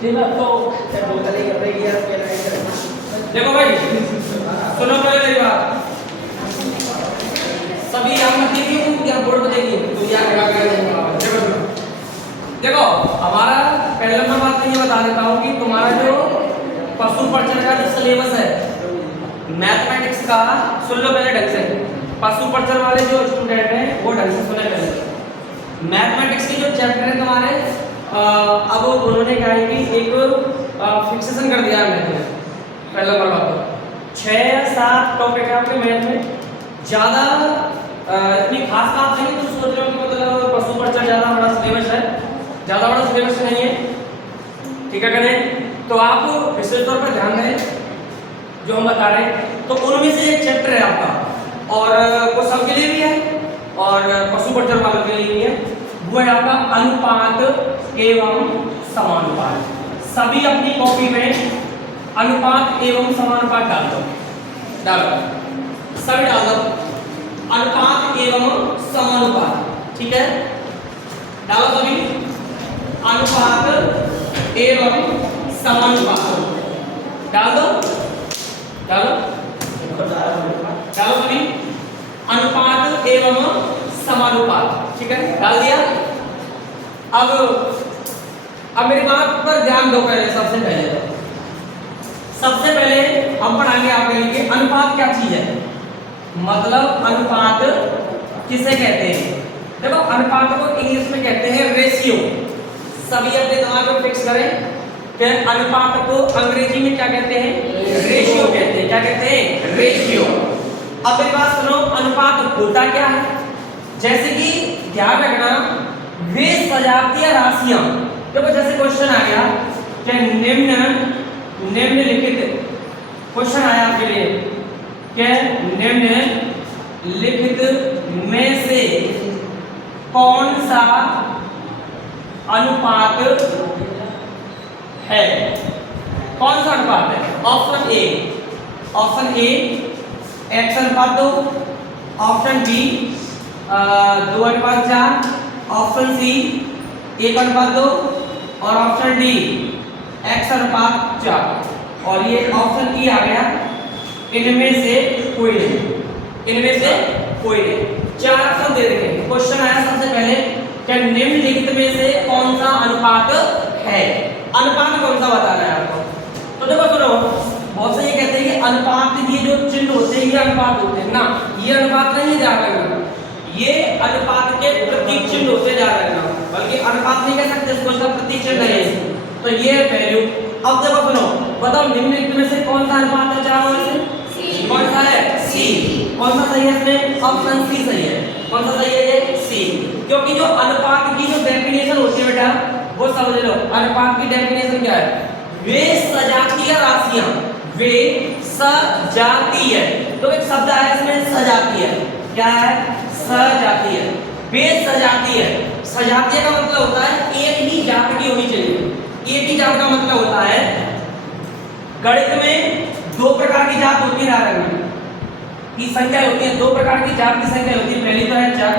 ठीक है तो देखो भाई सुनो पहले मेरी बात, सभी यहाँ मत देखिए या बोर्ड पे देखिए तो याद रखा। देखो हमारा पहले नंबर बात तो ये बता देता हूँ कि तुम्हारा जो पशु पर्चन का जो सिलेबस है मैथमेटिक्स का, सुन लो पहले ढंग से, पशु पर्चन वाले जो स्टूडेंट हैं वो ढंग से सुने पहले। मैथमेटिक्स के जो चैप्टर है तुम्हारे अब उन्होंने क्या है कि एक फिक्सेशन कर दिया है मैथ में। पहला नंबर बात 6-7 टॉपिक है आपके मैथ में, ज़्यादा इतनी खास बात नहीं तो सोच रहे हो कि मतलब पशु पर्चन ज़्यादा बड़ा सिलेबस है, ज़्यादा बड़ा सिलेबस नहीं है, ठीक है करें। तो आप विशेष तौर पर ध्यान दें जो हम बता रहे हैं, तो उनमें से एक चैप्टर है आपका और वो सबके लिए भी है और पशु पर्चन वालों के लिए भी है, वो है आपका अनुपात एवं समानुपात। सभी अपनी कॉपी में अनुपात एवं समानुपात डाल दो, सभी डाल दो अनुपात एवं समानुपात, ठीक है डालो सभी अनुपात एवं समानुपात डाल दो, डालो सभी अनुपात एवं समानुपात, ठीक है डाल दिया। अब मेरी बात पर ध्यान दो पहले, सबसे पहले हम पढ़ाएंगे आपके लिए अनुपात क्या चीज है, मतलब अनुपात किसे कहते हैं। देखो अनुपात को इंग्लिश में कहते हैं रेशियो, सभी अपने दिमाग में फिक्स करें कि अनुपात को अंग्रेजी में क्या कहते हैं, रेशियो कहते हैं। क्या कहते हैं, रेशियो। अब मेरी बात सुनो, अनुपात होता क्या है, जैसे कि ध्यान रखना वे सजातीय राशियां, देखो जैसे क्वेश्चन आ गया कि निम्नलिखित क्वेश्चन आया आपके लिए कि निम्नलिखित में से कौन सा अनुपात है, कौन सा अनुपात है। ऑप्शन ए x अनुपात 2, ऑप्शन बी 2:4, ऑप्शन सी 1:2 और ऑप्शन डी x अनुपात 4 और ये ऑप्शन ई आ गया इनमें से कोई नहीं। 4 ऑप्शन दे देंगे। क्वेश्चन आया सबसे पहले कि निम्नलिखित में से कौन सा अनुपात है, अनुपात कौन सा बताना है आपको। तो देखो सुनो, बहुत से ये कहते हैं कि अनुपात ये जो चिन्ह होते हैं ये अनुपात होते हैं ना, ये अनुपात नहीं जा रहा, ये अनुपात के प्रतीक चिन्ह होते जा रहे हैं, बल्कि अनुपात नहीं कह सकते इसको, इसका प्रतीक चिन्ह है तो ये वैल्यू। अब देखो सुनो, बताओ निम्नलिखित में से कौन सा अनुपात है चारों में से, कौन सा है, सी। कौन सा सही है इसमें, ऑप्शन सी सही है। कौन सा सही है, ये सी, क्योंकि जो अनुपात की जो डेफिनेशन होती है बेटा वो समझ लो। अनुपात की डेफिनेशन क्या है, वे सजातीय राशियां, वे सजातीय, तो एक शब्द आया इसमें सजातीय, क्या है, सजातीय, वे सजातीय। सजातीय का मतलब होता है एक ही जात की होनी चाहिए। एक ही जात का मतलब होता है, गणित में 2 प्रकार की जात होती है, की संख्या होती है, 2 प्रकार की जात की संख्या होती है। पहली तो है चर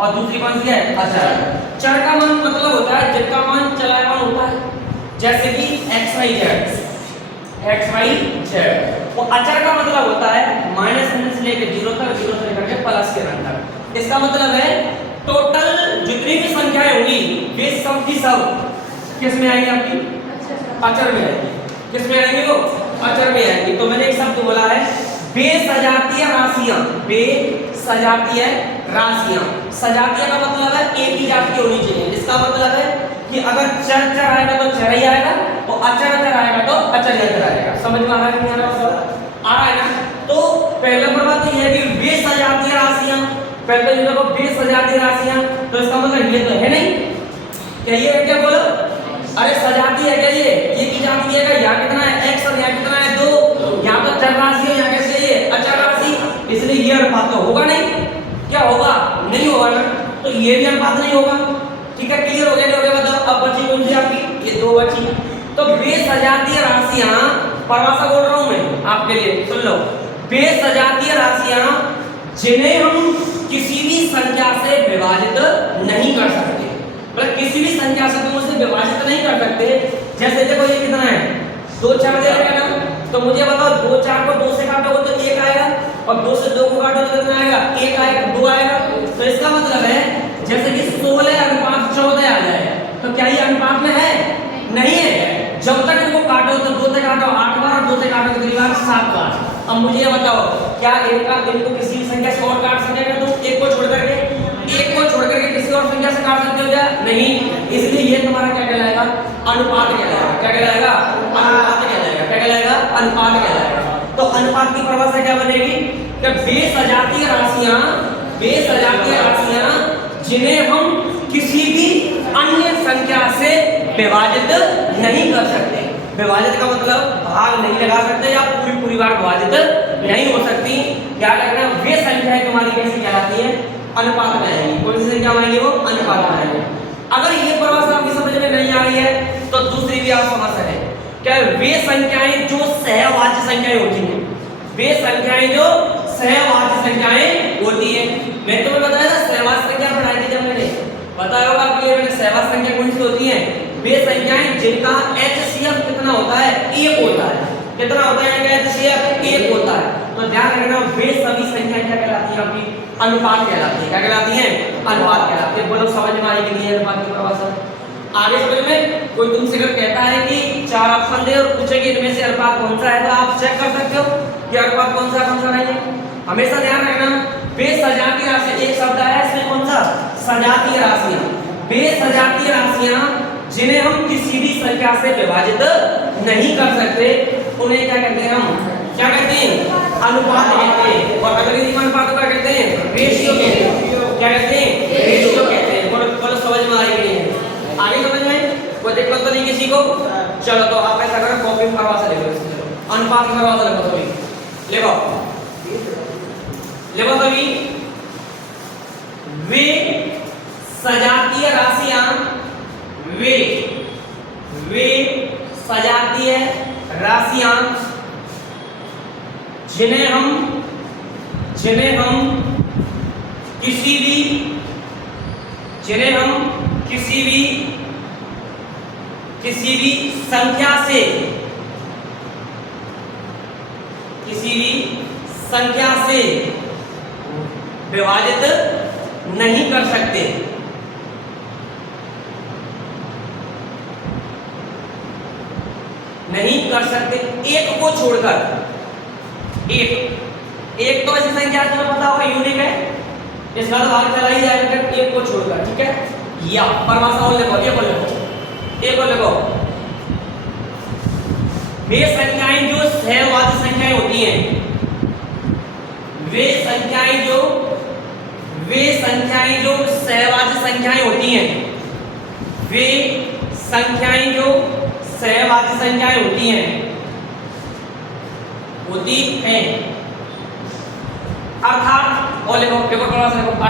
और दूसरी कौन सी है, अचर। चर का मान मतलब होता है जिसका मान चलायमान होता है, जैसे कि xyz, और अचर का मतलब होता है -1 से लेकर 0 तक, 0 से लेकर के प्लस के अंदर तक। इसका मतलब है टोटल जितनी भी संख्याएं होंगी वे सब की सब किस में आएंगी, आपकी अचर में आएंगी। किस में आएंगी, वो अचर में आएंगी। तो मैंने एक शब्द बोला है बेसजातीय राशियां, बेसजातीय राशियां। सजातीय का मतलब है एक ही जात की होनी चाहिए। इसका मतलब है कि अगर चर आएगा तो चर ही आएगा और अचर आएगा तो अचर ही अचर आएगा। समझ में आ रहा है नहीं आ रहा है ना। तो पहला नंबर बात तो यह है कि बेसजातीय राशियां, पहले तो ये देखो बेसजातीय राशियां, तो इसका मतलब ये तो है नहीं, क्या ये है, क्या बोलो, अरे सजाती है क्या, ये की जाती है क्या, यहाँ कितना है x और यहाँ कितना है 2, यहाँ तो चर राशि है, यहाँ कैसे ये अचर राशि, इसलिए ये अनुपात तो होगा नहीं। क्या होगा, नहीं होगा ना, तो ये भी अनुपात नहीं होगा। ठीक है, क्लियर हो गया, बताओ अब बची कौन सी आपकी, ये 2 बची। तो बेसजातीय राशियां, परिभाषा बोल रहा हूं मैं आपके लिए, सुन लो। बेसजातीय राशियां जिन्हें हम किसी भी संख्या से विभाजित नहीं कर सकते, मतलब किसी भी संख्या से तुम उसे विभाजित नहीं कर सकते, 2 4 दे रखा ना, तो मुझे बताओ 2 4 को 2 से काटोगे तो 1 आएगा, और 2 से 2 को काटोगे तो कितना आएगा? 1 आएगा, 2 आएगा। तो इसका मतलब है जैसे कि 16:14 आ जाए, तो क्या ये अनुपात में है? नहीं है। जब तक इनको काटो तो 2 से काटो 8 बार, और 2 से काटो कितनी बार? 7 बार। अब मुझे ये बताओ क्या इनको किसी भी संख्या से और काट सकेगा? तुम एक को छोड़ करके किसी और संख्या से काट सकते हो क्या? नहीं। इसलिए ये तुम्हारा क्या कहलाएगा? अनुपात कहलाएगा। क्या कहलाएगा? अनुपात कहलाएगा। क्या कहलाएगा? अनुपात कहलाएगा। तो अनुपात की परिभाषा क्या बनेगी? कि वे सजातीय राशियां जिन्हें हम किसी भी अन्य संख्या से विभाजित नहीं कर सकते। विभाजित का मतलब भाग नहीं लगा सकते या पूरी बार विभाजित नहीं हो सकती। क्या करना? वे संख्याएं तुम्हारी कैसी कहलाती है? अनुपात में आएगी। कौन सी संख्या आएगी? वो अनुपात में आएगी। अगर ये परिभाषा आपकी समझ में नहीं आ रही है तो दूसरी भी आप समझ सकते हैं। क्या वे संख्याएं जो सहवाच्य संख्याएं होती हैं, वे संख्याएं जो सहवाच्य संख्याएं होती हैं। मैं तुम्हें बताया था सहवाच्य संख्या पढ़ाई थी जब मैंने, बताया होगा आपके लिए मैंने सहवाच्य संख्या कौन सी होती है? वे संख्याएं जिनका HCF कितना होता है? 1 होता है। कितना होता है? इनका HCF 1 होता है। तो ध्यान रखना वे सभी संख्याएं क्या कहलाती हैं? आपकी अनुपात कहलाती है। क्या कहलाती हैं? अनुपात कहलाती है। बोलो समझ में आई कि नहीं अनुपात की परिभाषा? आगे समझ में कोई तुमसे अगर कहता है कि 4 ऑप्शन दे और पूछे कि इनमें से अनुपात कौन सा है, तो आप चेक कर सकते हो कि अनुपात कौन सा नहीं है। हमेशा ध्यान रखना वे सजातीय राशि, एक शब्द आया इसमें कौन सा? सजातीय राशियां। वे सजातीय राशियां जिन्हें हम किसी भी संख्या से विभाजित नहीं कर सकते, उन्हें क्या कहते हैं? हम क्या कहते हैं? अनुपात कहते हैं। और अंग्रेजी में अनुपात क्या कहते हैं? रेशियो कहते हैं। क्या कहते हैं? रेशियो कहते हैं। बोलो समझ में आ रही है? आगे समझ में कोई दिक्कत तो नहीं किसी को? चलो तो आप ऐसा करो, कॉपी में करवा से लिखो, अनुपात की करवा से लिखो सभी, लिखो सभी। वे सजातीय राशियां, वे सजातीय राशियां जिन्हें हम किसी भी संख्या से विभाजित नहीं कर सकते। एक को छोड़कर। एक तो ऐसी संख्या तुम्हें पता होगा यूनिक है, इसका तो भाग चला ही जाएगा एक को छोड़कर। ठीक है, या परिभाषा और लिखो, एक को लिखो। वे संख्याएं जो सहवाच्य संख्याएं होती हैं, वे संख्याएं जो सहवाच्य संख्याएं होती हैं, वे संख्याएं जो सहवाच्य संख्याएं होती हैं अर्थात और लिखो